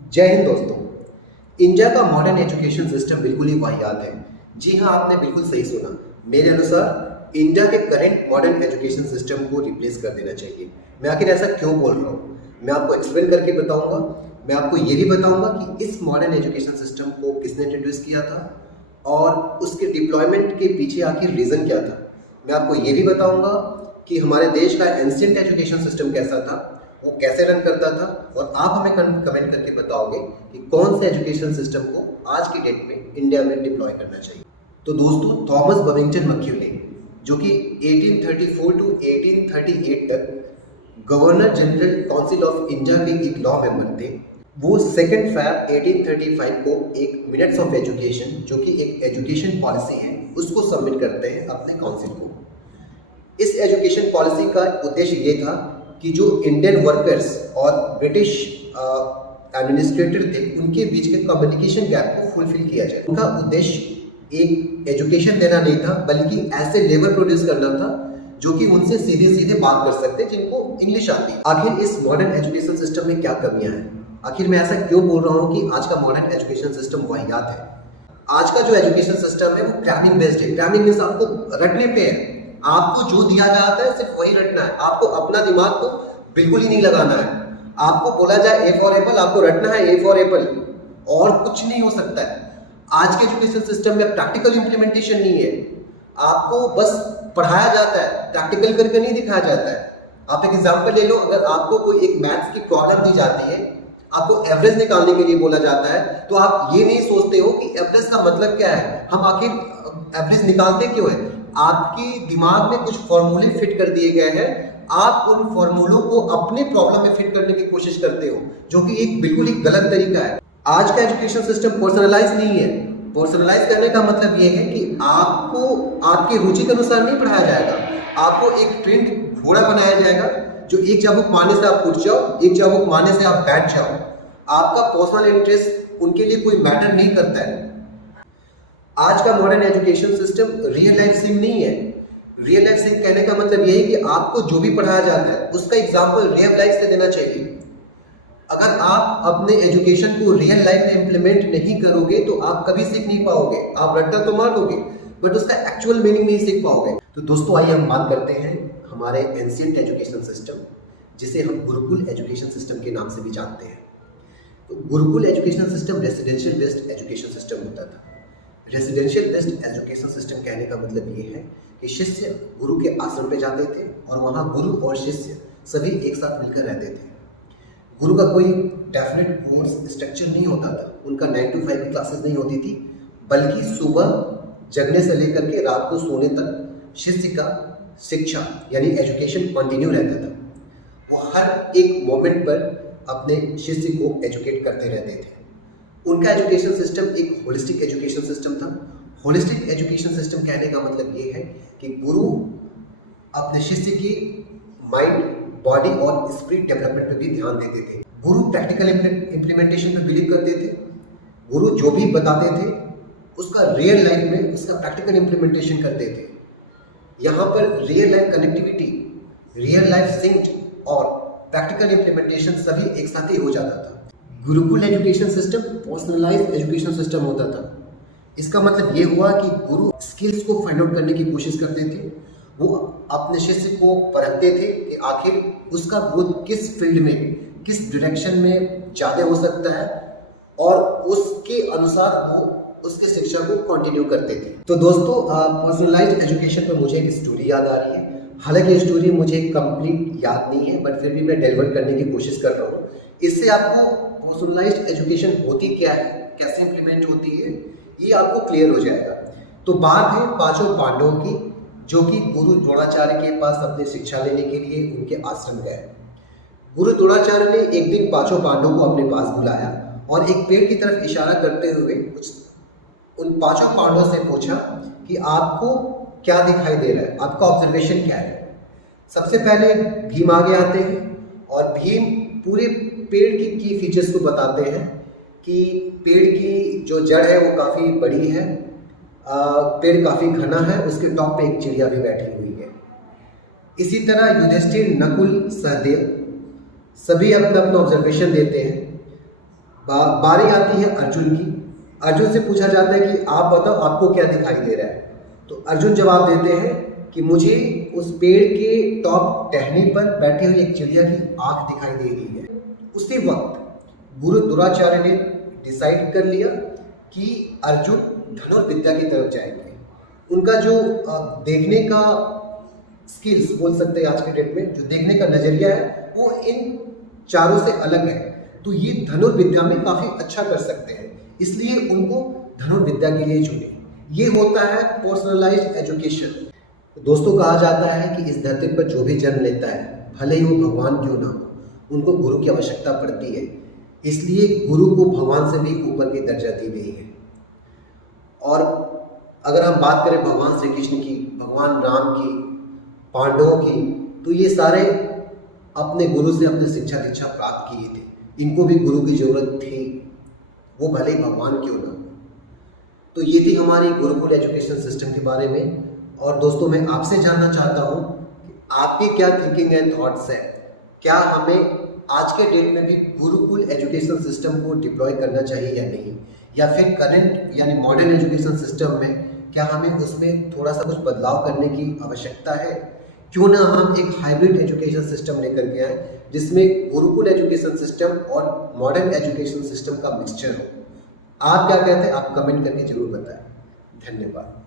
जय हिंद दोस्तों। इंडिया का मॉडर्न एजुकेशन सिस्टम बिल्कुल ही वाहियात है। जी हाँ, आपने बिल्कुल सही सुना। मेरे अनुसार इंडिया के करंट मॉडर्न एजुकेशन सिस्टम को रिप्लेस कर देना चाहिए। मैं आखिर ऐसा क्यों बोल रहा हूँ, मैं आपको एक्सप्लेन करके बताऊंगा। मैं आपको ये भी बताऊंगा कि इस मॉडर्न एजुकेशन सिस्टम को किसने इंट्रोड्यूस किया था और उसके डिप्लॉयमेंट के पीछे आखिर रीज़न क्या था। मैं आपको ये भी बताऊंगा कि हमारे देश का एंशिएंट एजुकेशन सिस्टम कैसा था, वो कैसे रन करता था, और आप हमें कमेंट करके बताओगे कि कौन से एजुकेशन सिस्टम को आज की डेट में इंडिया में डिप्लॉय करना चाहिए। तो दोस्तों, थॉमस बबिंगटन मैक्यूले, जो कि 1834 टू 1838 तक governor general council of India के एक लॉ मेंबर थे, वो 2 फैब 1835 को एक मिनट्स ऑफ एजुकेशन, जो कि एक एजुकेशन पॉलिसी है, उसको सबमिट करते हैं अपने काउंसिल को। इस एजुकेशन पॉलिसी का उद्देश्य ये था कि जो इंडियन वर्कर्स और ब्रिटिश एडमिनिस्ट्रेटर थे, उनके बीच के कम्युनिकेशन गैप को फुलफिल किया जाए। उनका उद्देश्य एक एजुकेशन देना नहीं था, बल्कि ऐसे लेबर प्रोड्यूस करना था जो कि उनसे सीधे सीधे बात कर सकते, जिनको इंग्लिश आती है। आखिर इस मॉडर्न एजुकेशन सिस्टम में क्या कमियां हैं? आखिर मैं ऐसा क्यों बोल रहा हूँ कि आज का मॉडर्न एजुकेशन सिस्टम वाहियात है? आज का जो एजुकेशन सिस्टम है वो क्रैमिंग बेस्ड है। क्रैमिंग मीन्स आपको रटने पे है। आपको जो दिया जाता है सिर्फ वही रटना है। आपको अपना दिमाग तो बिल्कुल ही नहीं लगाना है। आपको बोला जाए ए फॉर एप्पल, आपको रटना है ए फॉर एप्पल, और कुछ नहीं हो सकता है। आज के एजुकेशन सिस्टम में प्रैक्टिकल इंप्लीमेंटेशन नहीं है। आपको बस पढ़ाया जाता है, प्रैक्टिकल करके नहीं दिखाया जाता है। आप एक एग्जांपल ले लो, अगर आपको कोई एक मैथ्स की प्रॉब्लम दी जाती है, आपको एवरेज निकालने के लिए बोला जाता है, तो आप ये नहीं सोचते हो कि एवरेज का मतलब क्या है, हम आखिर एवरेज निकालते क्यों है। आपके दिमाग में कुछ फॉर्मूले फिट कर दिए गए हैं, आप उन फॉर्मूलों को अपने प्रॉब्लम में फिट करने की कोशिश करते हो, जो कि एक बिल्कुल ही गलत तरीका है। आज का एजुकेशन सिस्टम पर्सनलाइज नहीं है। पर्सनलाइज करने का मतलब यह है कि आपको आपके रुचि के अनुसार नहीं पढ़ाया जाएगा। आपको एक ट्रेंड घोड़ा बनाया जाएगा, जो एक चाबुक मारने से आप उठ जाओ, एक चाबुक मारने से आप बैठ जाओ। आपका पर्सनल इंटरेस्ट उनके लिए कोई मैटर नहीं करता है। आज का modern education system real life sync नहीं है। रियल लाइफ सिंक कहने का मतलब यही कि आपको जो भी पढ़ाया जाता है उसका एग्जाम्पल रियल लाइफ से देना चाहिए। अगर आप अपने एजुकेशन को रियल लाइफ में इंप्लीमेंट नहीं करोगे तो आप कभी सीख नहीं पाओगे। आप रट्टा तो मार दोगे, बट उसका एक्चुअल मीनिंग नहीं सीख पाओगे। तो दोस्तों, आइए हम बात करते हैं हमारे एंशिएंट एजुकेशन सिस्टम, जिसे हम गुरुकुल एजुकेशन सिस्टम के नाम से भी जानते हैं। तो Gurukul education system residential based education system होता था। रेसिडेंशियल बेस्ड एजुकेशन सिस्टम कहने का मतलब ये है कि शिष्य गुरु के आश्रम पे जाते थे और वहाँ गुरु और शिष्य सभी एक साथ मिलकर रहते थे। गुरु का कोई डेफिनेट कोर्स स्ट्रक्चर नहीं होता था। उनका 9 to 5 की क्लासेस नहीं होती थी, बल्कि सुबह जगने से लेकर के रात को सोने तक शिष्य का शिक्षा यानी एजुकेशन कंटिन्यू रहता था। वो हर एक मोमेंट पर अपने शिष्य को एजुकेट करते रहते थे। उनका एजुकेशन सिस्टम एक होलिस्टिक एजुकेशन सिस्टम था। होलिस्टिक एजुकेशन सिस्टम कहने का मतलब ये है कि गुरु अपने शिष्य की माइंड, बॉडी और स्पिरिट डेवलपमेंट पे भी ध्यान देते थे। गुरु प्रैक्टिकल इम्प्लीमेंटेशन पे बिलीव करते थे। गुरु जो भी बताते थे उसका रियल लाइफ में उसका प्रैक्टिकल इम्प्लीमेंटेशन करते थे। यहाँ पर real life connectivity, real life sync और प्रैक्टिकल इम्प्लीमेंटेशन सभी एक साथ ही हो जाता था। Gurukul education system personalised education system होता था। इसका मतलब ये हुआ कि गुरु स्किल्स को फाइंड आउट करने की कोशिश करते थे। वो अपने शिष्य को परखते थे कि आखिर उसका ग्रोथ किस फील्ड में, किस डायरेक्शन में ज़्यादा हो सकता है, और उसके अनुसार वो उसके शिक्षा को कंटिन्यू करते थे। तो दोस्तों, पर्सनलाइज्ड एजुकेशन पर मुझे एक स्टोरी याद आ रही है। हालांकि ये स्टोरी मुझे कंप्लीट याद नहीं है, बट फिर भी मैं डिलीवर करने की कोशिश कर रहा हूँ। इससे आपको पर्सनलाइज्ड एजुकेशन होती क्या है, कैसे इंप्लीमेंट होती है, ये आपको क्लियर हो जाएगा। तो बात है पांचों पांडवों की, जो कि गुरु द्रोणाचार्य के पास अपनी शिक्षा लेने के लिए उनके आश्रम गए। गुरु द्रोणाचार्य ने एक दिन पांचों पांडवों को अपने पास बुलाया और एक पेड़ की तरफ इशारा करते हुए उन पांचों पांडवों से पूछा कि आपको क्या दिखाई दे रहा है, आपका ऑब्जर्वेशन क्या है। सबसे पहले भीम आगे आते हैं और भीम पूरे पेड़ की फीचर्स को बताते हैं कि पेड़ की जो जड़ है वो काफ़ी बड़ी है, पेड़ काफ़ी घना है, उसके टॉप पे एक चिड़िया भी बैठी हुई है। इसी तरह युधिष्ठिर, नकुल, सहदेव सभी अपना अपना ऑब्जर्वेशन देते हैं। बारी आती है अर्जुन की। अर्जुन से पूछा जाता है कि आप बताओ आपको क्या दिखाई दे रहा है। तो अर्जुन जवाब देते हैं कि मुझे उस पेड़ के टॉप टहनी पर बैठे हुए एक चिड़िया की आंख दिखाई दे रही है। उसी वक्त गुरु द्रोणाचार्य ने डिसाइड कर लिया कि अर्जुन धनुर्विद्या की तरफ जाएंगे। उनका जो देखने का स्किल्स बोल सकते हैं आज के डेट में, जो देखने का नजरिया है वो इन चारों से अलग है। तो ये धनुर्विद्या में काफी अच्छा कर सकते हैं, इसलिए उनको धनुर्विद्या के लिए चुने। ये होता है पर्सनलाइज्ड एजुकेशन। दोस्तों, कहा जाता है कि इस धरती पर जो भी जन्म लेता है, भले ही वो भगवान क्यों ना हो, उनको गुरु की आवश्यकता पड़ती है। इसलिए गुरु को भगवान से भी ऊपर की दर्जा दी गई है। और अगर हम बात करें भगवान श्री कृष्ण की, भगवान राम की, पांडवों की, तो ये सारे अपने गुरु से अपने शिक्षा दीक्षा प्राप्त किए थे। इनको भी गुरु की जरूरत थी, वो भले ही भगवान क्यों ना हो। तो ये थी हमारी गुरुकुल एजुकेशन सिस्टम के बारे में। और दोस्तों, मैं आपसे जानना चाहता हूँ कि आपकी क्या थिंकिंग एंड थॉट्स है। क्या हमें आज के डेट में भी गुरुकुल एजुकेशन सिस्टम को डिप्लॉय करना चाहिए या नहीं, या फिर करंट यानी मॉडर्न एजुकेशन सिस्टम में क्या हमें उसमें थोड़ा सा कुछ बदलाव करने की आवश्यकता है। क्यों ना हम एक हाइब्रिड एजुकेशन सिस्टम लेकर के आए, जिसमें गुरुकुल एजुकेशन सिस्टम और मॉडर्न एजुकेशन सिस्टम का मिक्सचर हो। आप क्या कहते हैं, आप कमेंट करके जरूर बताएं। धन्यवाद।